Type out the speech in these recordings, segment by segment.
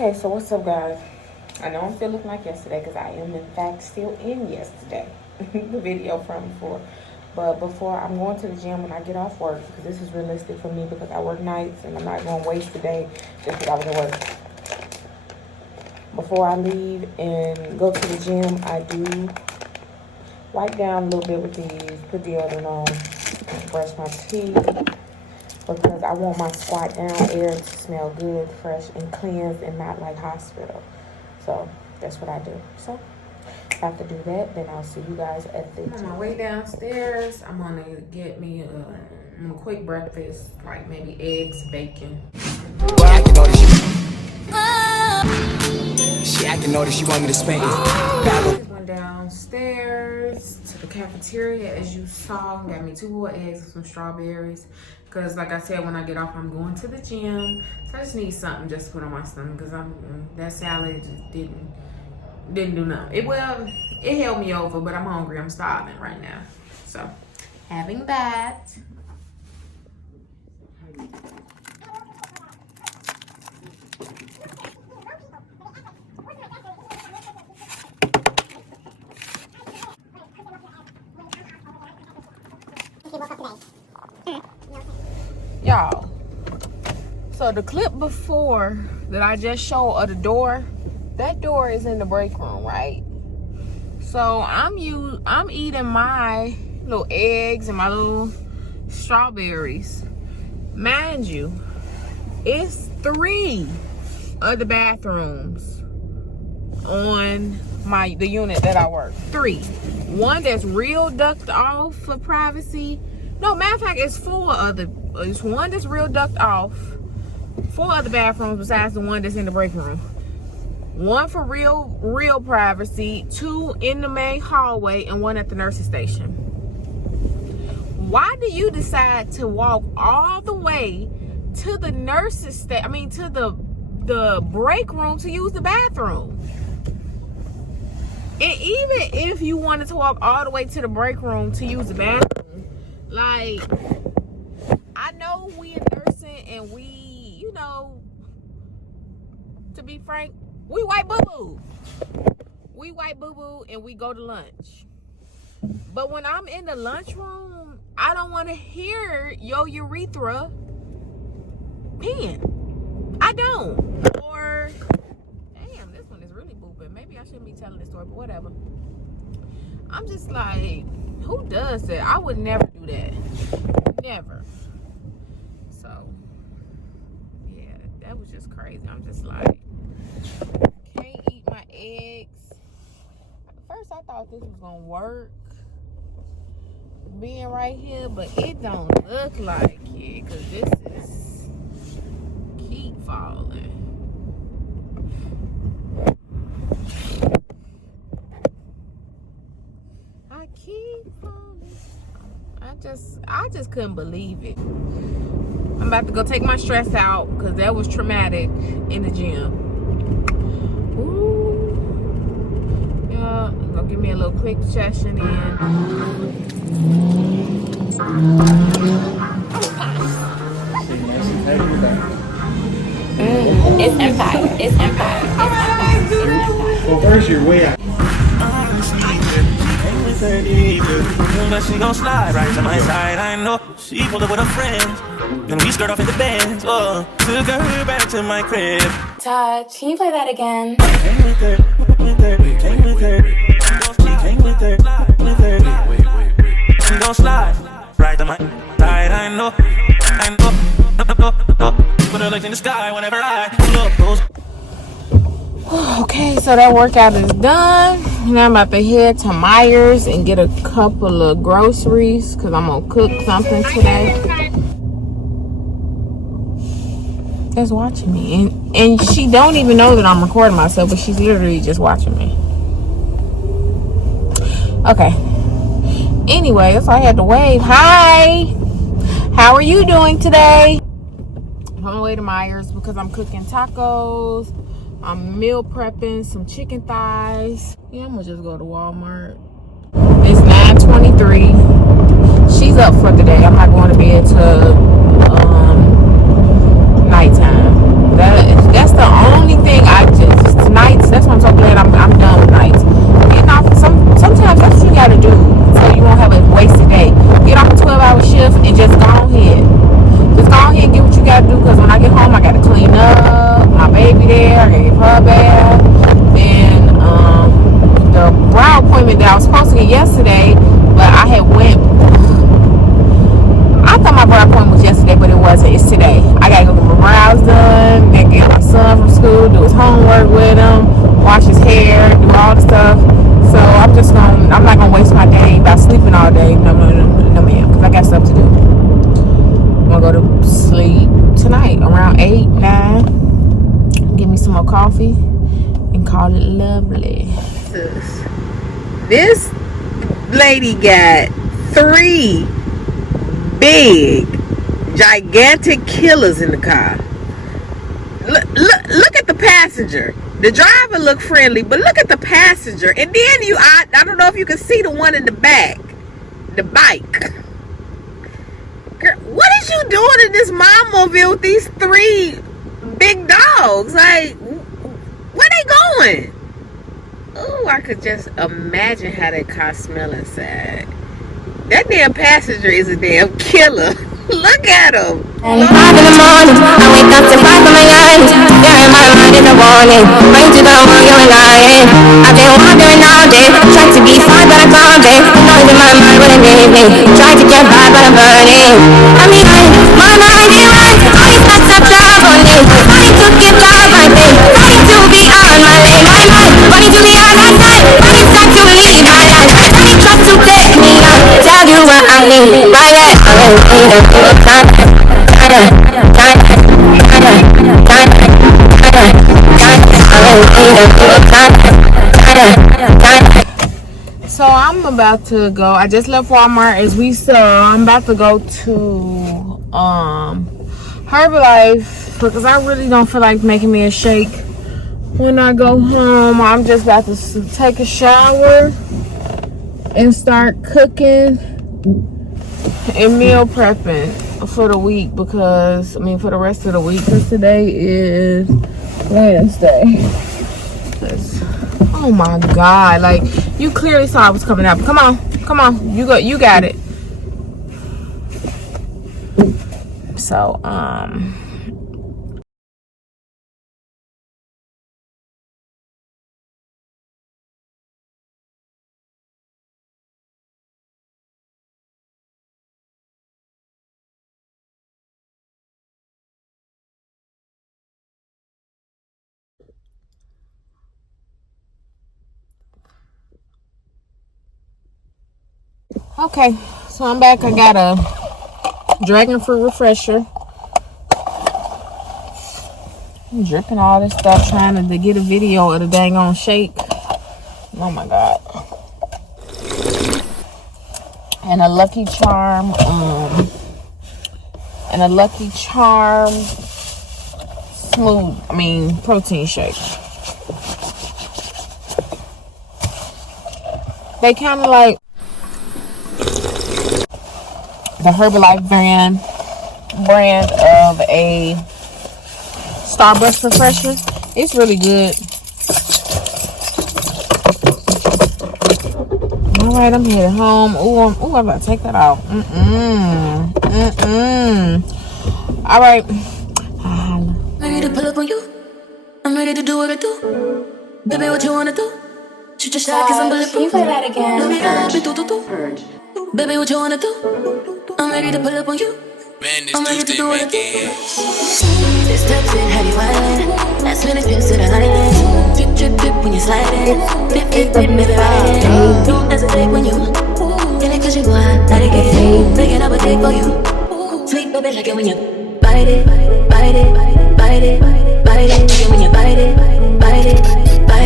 Okay, so what's up, guys? I know I'm feeling like yesterday because I am, in fact, still in yesterday. The video from before. But before I'm going to the gym when I get off work, because this is realistic for me because I work nights and I'm not going to waste the day just because I was at work. Before I leave and go to the gym, I do wipe down a little bit with these, put deodorant on, brush my teeth. Because I want my squat down area to smell good, fresh, and cleansed, and not like hospital. So that's what I do. So after do that, then I'll see you guys at the gym. On my way downstairs, I'm gonna get me a quick breakfast, like maybe eggs, bacon. Boy, I can notice you. Shit, I can notice you want me to spank you. I just went downstairs to the cafeteria, as you saw. Got me 2 more eggs and some strawberries. Because like I said, when I get off, I'm going to the gym. So I just need something just to put on my stomach. Because that salad just didn't do nothing. It held me over, but I'm hungry. I'm starving right now. So having that. Y'all, so the clip before that I just showed of the door, that door is in the break room, right? So I'm eating my little eggs and my little strawberries. Mind you, it's 3 of the bathrooms on the unit that I work. 3. One that's real ducked off for privacy. No, matter of fact, it's one that's real ducked off. 4 other bathrooms besides the one that's in the break room. 1 for real privacy, 2 in the main hallway, and 1 at the nurse's station. Why do you decide to walk all the way to the nurse's station? I mean, to the break room to use the bathroom? And even if you wanted to walk all the way to the break room to use the bathroom, like, I know we in nursing and we, you know, to be frank, we white boo-boo. We white boo-boo and we go to lunch. But when I'm in the lunchroom, I don't want to hear your urethra peeing. I don't. Or, damn, this one is really booping. Maybe I shouldn't be telling this story, but whatever. I'm just like, who does that? I would never do that. Never. So, yeah, that was just crazy. I'm just like, can't eat my eggs. At first, I thought this was gonna work, being right here, but it don't look like it, because this is keep falling. I keep falling. I just couldn't believe it. I'm about to go take my stress out because that was traumatic in the gym. Ooh. Yeah, go give me a little quick session in. It's Empire. It's Empire. Well, first you're way out. But she gon' slide right to my side. I know she pulled up with her friends, and we skirt off in the Benz. Oh, took her back to my crib. Todd, can you play that again? She gon' slide right to my side. I know. Put her legs in the sky whenever I look those. Okay, so that workout is done. Now I'm about to head to Myers and get a couple of groceries because I'm gonna cook something today. That's watching me, and she don't even know that I'm recording myself, but she's literally just watching me. Okay. Anyway, that's all I had to wave. Hi, how are you doing today? I'm on my way to Myers because I'm cooking tacos. I'm meal prepping some chicken thighs. Yeah, I'm gonna just go to Walmart. It's 9:23. She's up for the day. I'm not going to bed till nighttime. That's the only thing I 8, 9. Give me some more coffee and call it lovely. This lady got 3 big, gigantic killers in the car. Look at the passenger. The driver looked friendly, but look at the passenger. And then I don't know if you can see the one in the back, the bike. Girl, what is you doing in this Momobile with these 3 big dogs? Like, where they going? Oh, I could just imagine how that car smell inside. That damn passenger is a damn killer. Look at him. And 5 in the morning, I wake up to 5 in my eyes. You're in my mind in the morning. Rain to the world, you're lying. I've been wandering all day. Tried to be fine, but I can't be. Noise in my mind when it leaves me. Tried to get by, but I'm burning. I mean, my mind is right. Always got such a running. Trying to get down my thing. Trying to be on my lane. My mind running to the other side. Running sad to leave. I try to take me out. Tell you what I need. Right there. So I'm about to go. I just left Walmart as we saw. I'm about to go to Herbalife because I really don't feel like making me a shake when I go home. I'm just about to take a shower and start cooking and meal prepping for the week because for the rest of the week, because today is Wednesday. Oh my God, like you clearly saw I was coming up. Come on, you got it. So okay, so I'm back. I got a dragon fruit refresher. I'm dripping all this stuff trying to get a video of the dang on shake. Oh my God. And a Lucky Charm, protein shake. They kind of like the Herbalife brand of a Starburst refresher. It's really good. All right, I'm headed home. I'm about to take that out. All right. Ready to pull up on you. I'm ready to do what I do. Baby, what you wanna do? Shoot your shot, cause I'm Can you bulletproof. play that again? Baby, what you wanna do? I'm ready to pull up on you. I'm ready to do what I do. This type shit have you wildin'. Last minute trips to the island. Drip, drip, drip when you sliding. Dip, dip, dip, baby, riding. Don't hesitate when you in it cause you go out, let it get. Breaking up a day for you. Sweet baby, like it when you bite it, bite it, bite it, bite it. Like it when you bite it, bite it, bite it.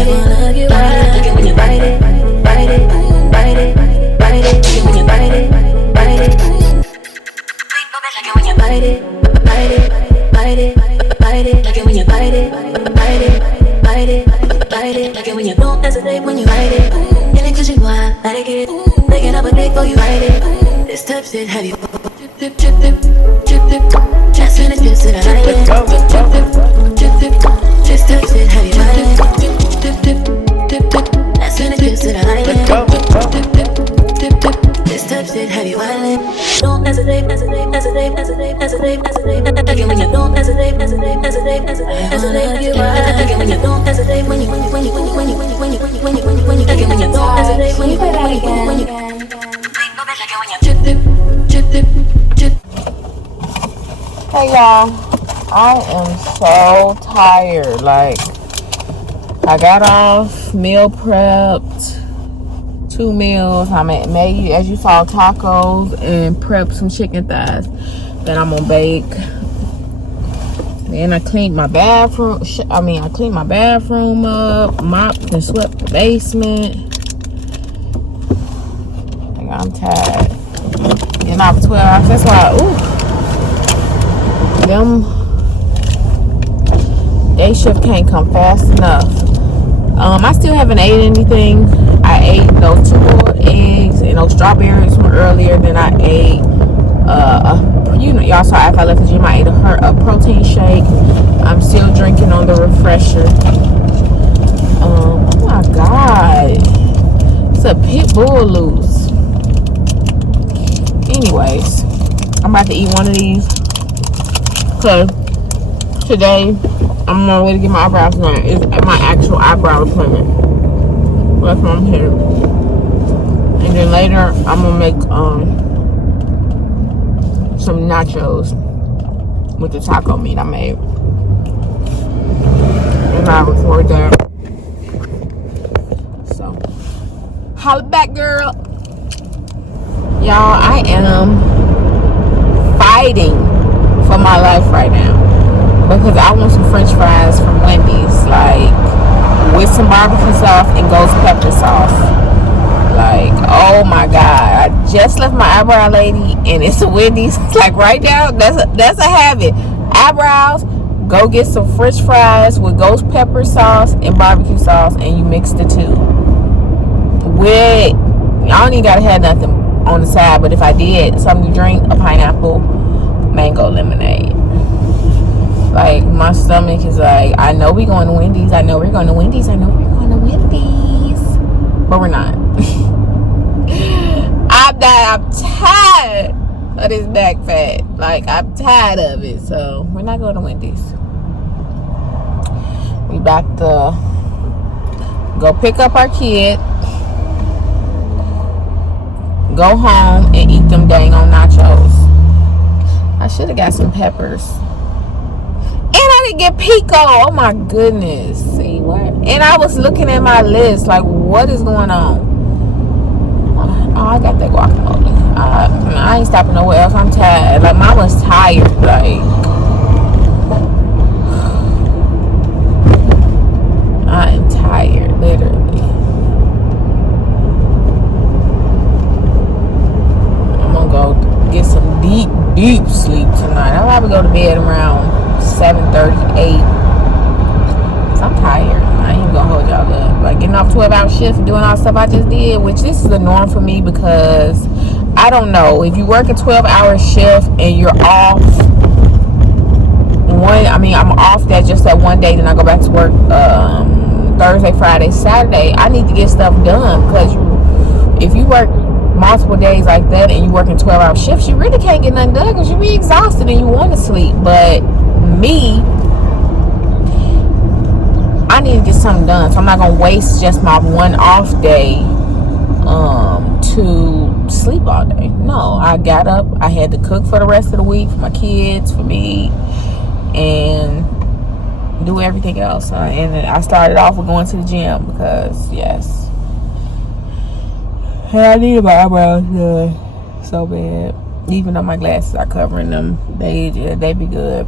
Love you, like it when you bite it, bite it, bite it, bite it. Like it when you bite it, bite it. Sweet baby, like it when you bite it, bite it, bite it, bite it. Like it when you bite it, bite it, bite it, bite it. Like it when you don't hesitate when you bite it. In it cause you want, let it get. Making up a day for you, bite it. This type shit have you drip, drip, drip, drip, drip. Just when it drips to the island. Drip, drip, drip, drip, drip. This type shit have you wildin'. Drip, drip, drip, drip, drip. That's when it drips to the island. Drip, drip, drip, drip, drip. This type shit have you wildin'. Don't hesitate, hesitate, hesitate, hesitate, hesitate, hesitate. Like it when you don't hesitate, hesitate, hesitate, hesitate, hesitate. Like it when you don't hesitate, when you don't hesitate, when you Play that again. drip, drip, drip, drip, drip. Hey y'all, I am so tired. Like, I got off, meal prepped 2 meals. I made, as you saw, tacos and prepped some chicken thighs that I'm gonna bake. Then I cleaned my bathroom. I cleaned my bathroom up, mopped and swept the basement. I'm tired. And I'm 12 hours. That's why, them day shift can't come fast enough. I still haven't ate anything. I ate those 2 boiled eggs and those strawberries from earlier. Then I ate, y'all saw after I left the gym, I ate a protein shake. I'm still drinking on the refresher. Oh my God. It's a pit bull loose. Anyways, I'm about to eat one of these. Because today, I'm on my way to get my eyebrows done. It's my actual eyebrow appointment. That's why I'm here. And then later, I'm going to make some nachos with the taco meat I made. And I record that. So, holla back, girl. Y'all, I am fighting for my life right now because I want some french fries from Wendy's, like with some barbecue sauce and ghost pepper sauce. Like, oh my God, I just left my eyebrow lady and it's a Wendy's. It's like right now, that's a habit. Eyebrows, go get some french fries with ghost pepper sauce and barbecue sauce, and you mix the two. I don't even gotta have nothing on the side, but if I did something to drink, a pineapple mango lemonade. Like, my stomach is like, I know we're going to Wendy's, but we're not. I'm tired of this back fat. Like, I'm tired of it, so we're not going to Wendy's. We about to go pick up our kid, go home and eat them dang on nachos. I should have got some peppers. And I didn't get pico. Oh my goodness. See what? And I was looking at my list like, what is going on? Oh, I got that guacamole. I ain't stopping nowhere else. I'm tired. Like, mama's tired. Like, I am tired, literally. Go get some deep sleep tonight. I'll probably go to bed around 7:30, 8. So I'm tired. I ain't even gonna hold y'all up. Like, getting off 12-hour shift and doing all the stuff I just did, which this is the norm for me because I don't know. If you work a 12-hour shift and you're off I'm off that one day, then I go back to work Thursday, Friday, Saturday. I need to get stuff done because if you work multiple days like that and you working 12-hour shifts, you really can't get nothing done because you be exhausted and you want to sleep. But me, I need to get something done, so I'm not gonna waste just my one off day to sleep all day. No, I got up, I had to cook for the rest of the week for my kids, for me, and do everything else. And I started off with going to the gym because yes, I need my eyebrows done so bad. Even though my glasses are covering them, they be good. They be good.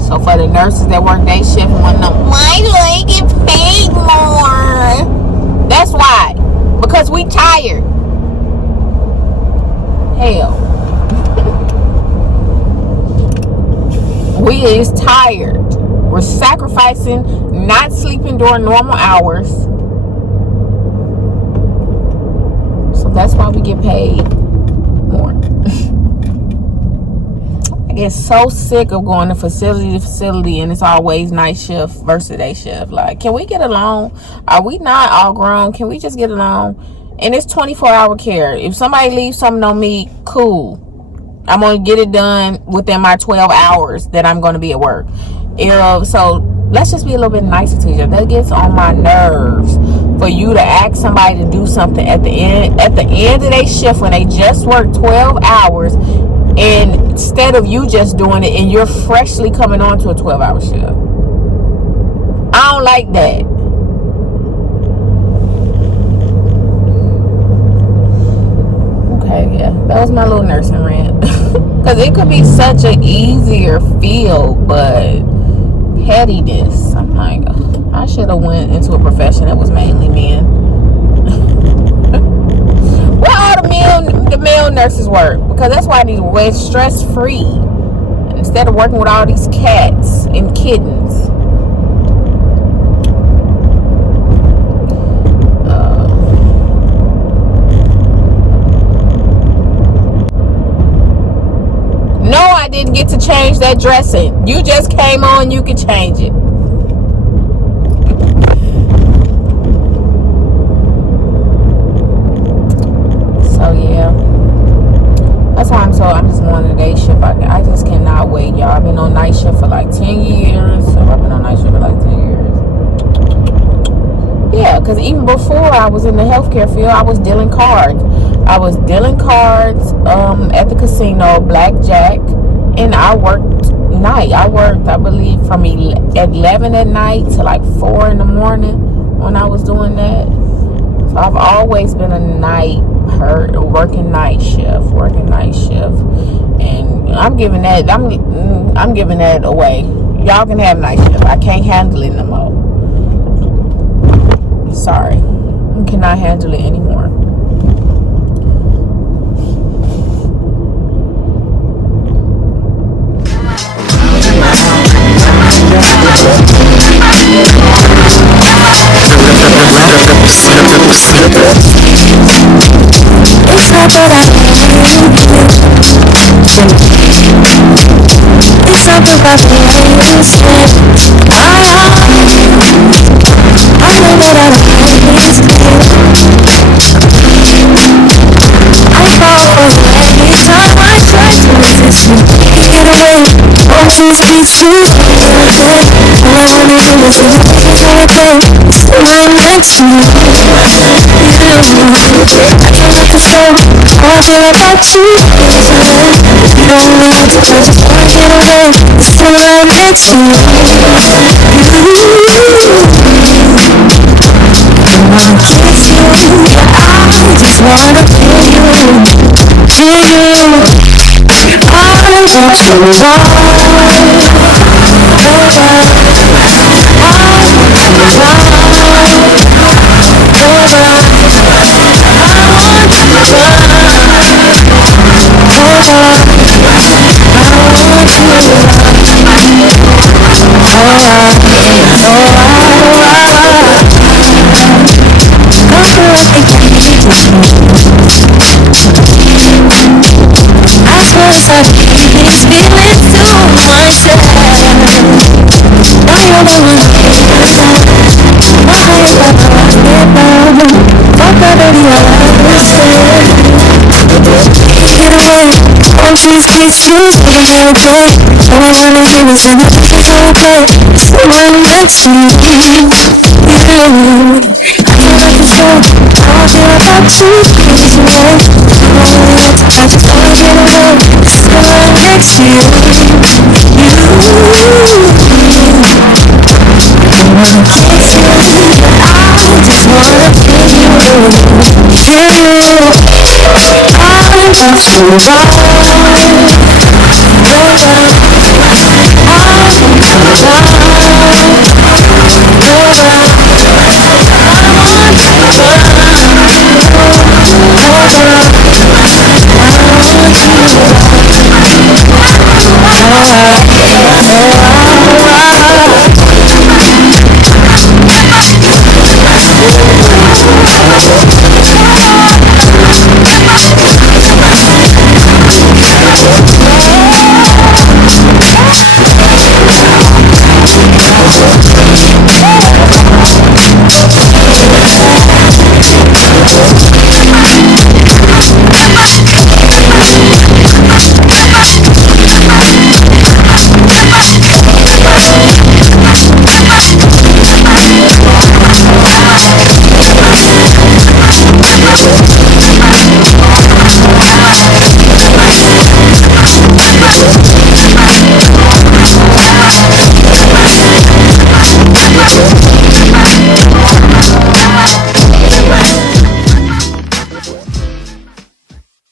So for the nurses that work day shift and want to know, why do I get paid more? That's why. Because we tired. Hell. We is tired. We're sacrificing not sleeping during normal hours. So that's why we get paid more. I get so sick of going to facility to facility and it's always night shift versus day shift. Like, can we get along? Are we not all grown? Can we just get along? And it's 24-hour care. If somebody leaves something on me, cool. I'm going to get it done within my 12 hours that I'm going to be at work. So let's just be a little bit nicer to each other. That gets on my nerves for you to ask somebody to do something at the end of their shift when they just worked 12 hours, and instead of you just doing it and you're freshly coming on to a 12-hour shift. I don't like that. That was my little nursing rant. Because it could be such an easier field, but pettiness. I'm like, ugh, I should have went into a profession that was mainly men. Where all the male nurses work? Because that's why I need to work stress-free instead of working with all these cats and kittens. No, I didn't get to change that dressing. You just came on, you could change it. So yeah, that's why I'm just going to day shift. I just cannot wait, y'all. I've been on night shift for like 10 years. So I've been on night shift for like 10 years. Yeah, because even before I was in the healthcare field, I was dealing cards. I was dealing cards at the casino, blackjack, and I worked night. I worked, I believe, from 11 at night to like 4 in the morning when I was doing that. So I've always been a working night shift, and I'm giving that away. Y'all can have night shift. I can't handle it no more. Sorry, I cannot handle it anymore. It's not that I it's not about the ways I know that I always I fall every time I try to resist you. Get away, won't you kiss you? All I wanna do is you all day, still I'm next to you. I feel about you. You don't need to just walk it away. Still I'm next to you. I wanna kiss you. I just wanna feel you. Feel you. I want you just kiss you all day. All I wanna do is you all day. Still I'm next to you. I feel like it's so all I feel about you is you way. I just wanna get away. Still I'm next to you. I wanna kiss you. I just wanna feel you. Feel you. I want you right.